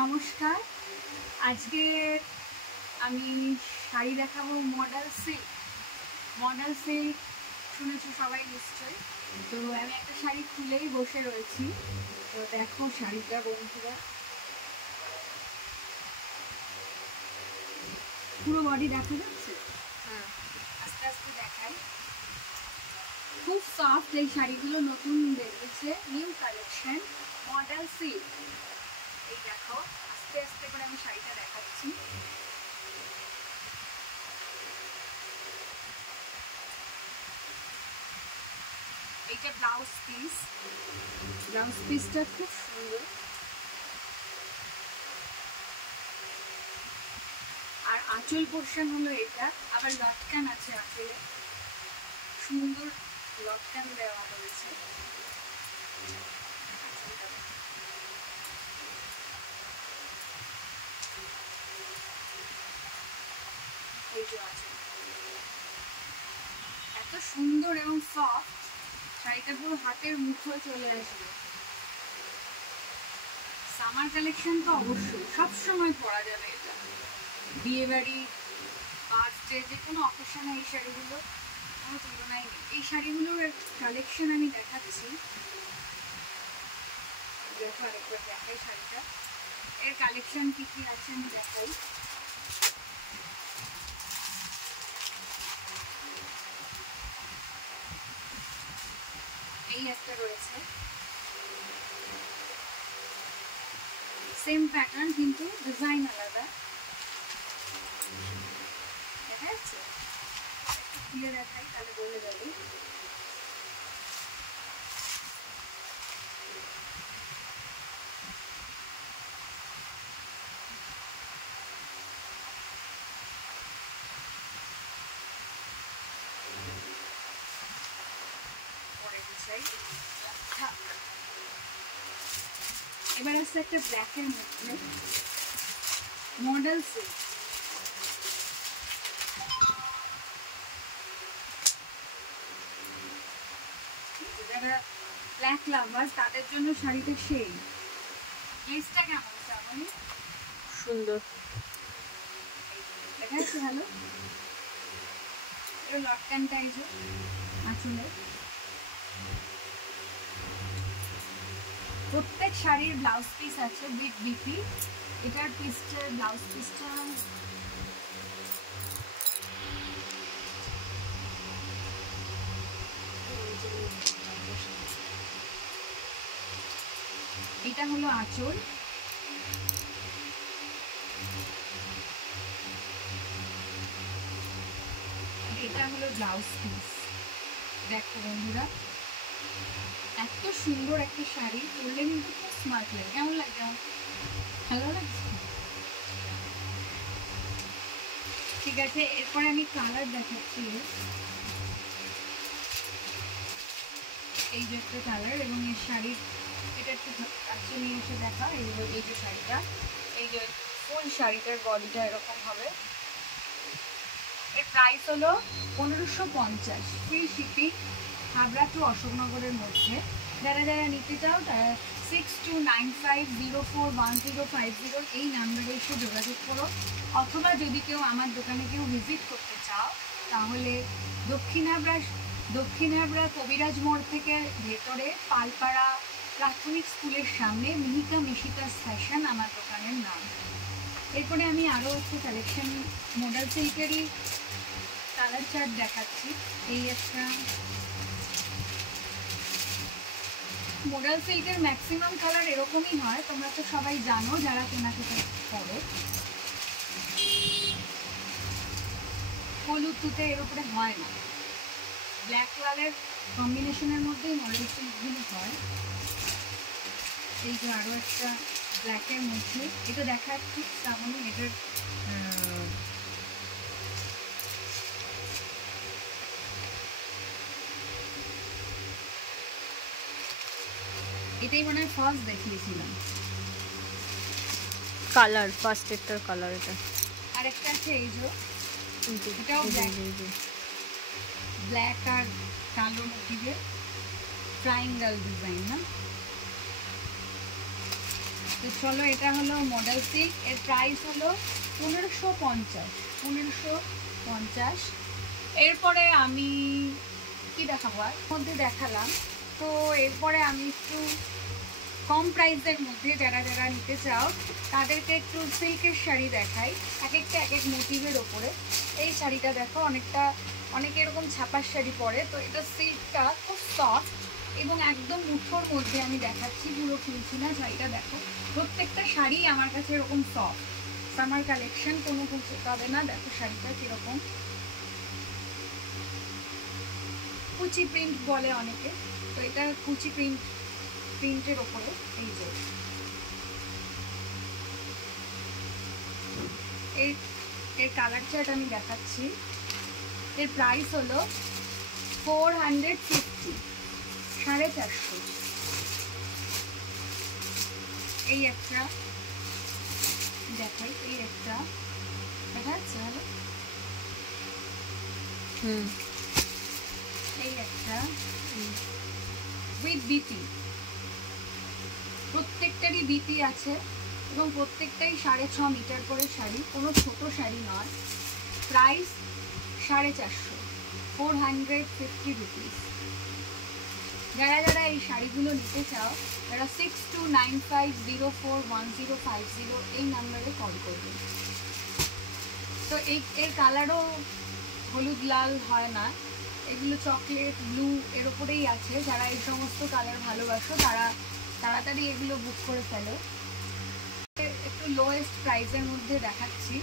নমস্কার। আজকে আমি শাড়ি দেখাবো মডেল সিল্ক। মডেল সিল্ক শুনেছো সবাই নিশ্চয়ই। তো আমি একটা শাড়ি খুলেই বসে রয়েছি। তো দেখো শাড়িটা বন্ধুরা, পুরো বডি দেখা যাচ্ছে। হ্যাঁ, আস্তে আস্তে দেখাই। খুব সফট এই শাড়িগুলো, নতুন বেরিয়েছে, নিউ কালেকশন মডেল সিল্ক। এই দেখো আস্তে আস্তে করে আমি শাড়িটা দেখাচ্ছি। এইটা ব্লাউজ পিসটা খুব সুন্দর। আর আঁচল পোর্শন হলো এটা, আবার লটকান আছে আঁচলে, সুন্দর লটকান দেওয়া হয়েছে। এই যে আঁচল এত সুন্দর এবং সফট, শাড়িটা পুরো হাতের মুঠোয় চলে আসবে। সামার কালেকশন তো অবশ্যই সবসময় পরা যাবে এটা, বিয়ে বাড়ি, বার্থডে, যে কোনো অকেশনে এই শাড়িগুলো কোনো তুলনায় নেই। এই শাড়িগুলোর কালেকশন আমি দেখাচ্ছি, দেখো আরেকবার দেখাই শাড়িটা, এর কালেকশন কি কি আছে আমি দেখাই। এই একটা রয়েছে, সেম প্যাটার্ন কিন্তু ডিজাইন আলাদা, দেখা যাচ্ছে? একটু খুলে দেখাই তাহলে বলে যাবে। এবার আসছে একটা ব্ল্যাকের মধ্যে মডেল সিল্ক। যারা ব্ল্যাক লাভার তাদের জন্য শাড়িটা সেই। লেসটা কেমন শ্রাবণী? সুন্দর, দেখা যাচ্ছে ভালো। এটা লটকান টাইপের আঁচলে। প্রত্যেক শাড়ির ব্লাউজ পিস আছে উইথ বিপি। এটার পিসটা, ব্লাউজ পিসটা এটা হলো আঁচল, এটা হলো ব্লাউজ পিস। দেখো বন্ধুরা, এত সুন্দর একটা শাড়ি, পরলে কিন্তু খুব স্মার্ট লাগে। কেমন লাগে? ভালো লাগছে? ঠিক আছে, এরপরে আমি কালার দেখাচ্ছি। এই যে একটা কালার, এবং এই শাড়ির এটা একটু কাছে নিয়ে এসে দেখা। এই যে শাড়িটা, এই যে ফুল শাড়িটার বডিটা এরকম হবে। এর প্রাইস হলো 1550, ফ্রি শিপিং, হাবড়া টু অশোকনগরের মধ্যে। যারা যারা নিতে চাও তারা 6295041050 এই নাম্বারে এসে যোগাযোগ করো, অথবা যদি কেউ আমার দোকানে কেউ ভিজিট করতে চাও তাহলে দক্ষিণ হাবড়া কবিরাজ মোড় থেকে ভেতরে পালপাড়া প্রাথমিক স্কুলের সামনে মিহিকা মিশিতাস ফ্যাশন আমার দোকানের নাম। এরপরে আমি আরও একটা কালেকশন মডেল সিল্কেরই কালার চার্ট দেখাচ্ছি। এই একটা মডেল সিল্কের ম্যাক্সিমাম কালার এরকমই হয়, তোমরা তো সবাই জানো যারা কেনাকাটা করো। হলুদ তুতে এর উপরে হয় না, ব্ল্যাক কালারের কম্বিনেশনের মধ্যেই মডেল সিল্কগুলো হয়। এই যে আরও একটা ব্ল্যাকের মধ্যে, এটা দেখাচ্ছি তেমনই। এটার এটাই মনে হয় ফার্স্ট দেখিয়েছিলাম কালার, ফার্স্ট একটার কালার এটা। আর একটা আছে এই যে, এটাও ব্ল্যাক আর কালো মোটিভের ট্রায়াঙ্গেল ডিজাইন। না তো চলো, এটা হলো মডেল সিল্ক, এর প্রাইস হলো 1550। 1550। এরপরে আমি কি দেখাবো, আর মধ্যে দেখালাম। তো এরপরে আমি একটু কম প্রাইসের মধ্যে যারা যারা নিতে চাও তাদেরকে একটু সিল্কের শাড়ি দেখাই, এক একটা এক এক মোটিভের ওপরে। এই শাড়িটা দেখো, অনেকে এরকম ছাপার শাড়ি পরে, তো এটা সিল্কটা খুব সফট এবং একদম মুঠোর মধ্যে আমি দেখাচ্ছি, পুরো খুলছি না। শাড়িটা দেখো, প্রত্যেকটা শাড়ি আমার কাছে এরকম সফট। সামার কালেকশন, কোনো খুলতে হবে না। দেখো শাড়িটা কিরকম, কুচি প্রিন্ট বলে অনেকে, তো এটা কুচি প্রিন্টের ওপরে। এই যে এর কালার চার্ট আমি দেখাচ্ছি। এর প্রাইস হলো 450, 450। এই একটা দেখাই, এই একটা দেখা যাচ্ছে ভালো, এই একটা উইথ বিটি, প্রত্যেকটারই বিটি আছে এবং প্রত্যেকটাই 6.5 মিটার করে শাড়ি, কোনো ছোট শাড়ি নয়। Price 450, 450 rupees. যারা যারা এই শাড়িগুলো নিতে চাও, তারা 6295041050 এই নাম্বারে কল করবে। তো এর কালারও হলুদ লাল হয় না, এগুলো চকলেট ব্লু এর ওপরেই আছে। যারা এই সমস্ত কালার ভালোবাসো তারা তাড়াতাড়ি এগুলো বুক করে ফেলো। একটু লোয়েস্ট প্রাইসের মধ্যে দেখাচ্ছি।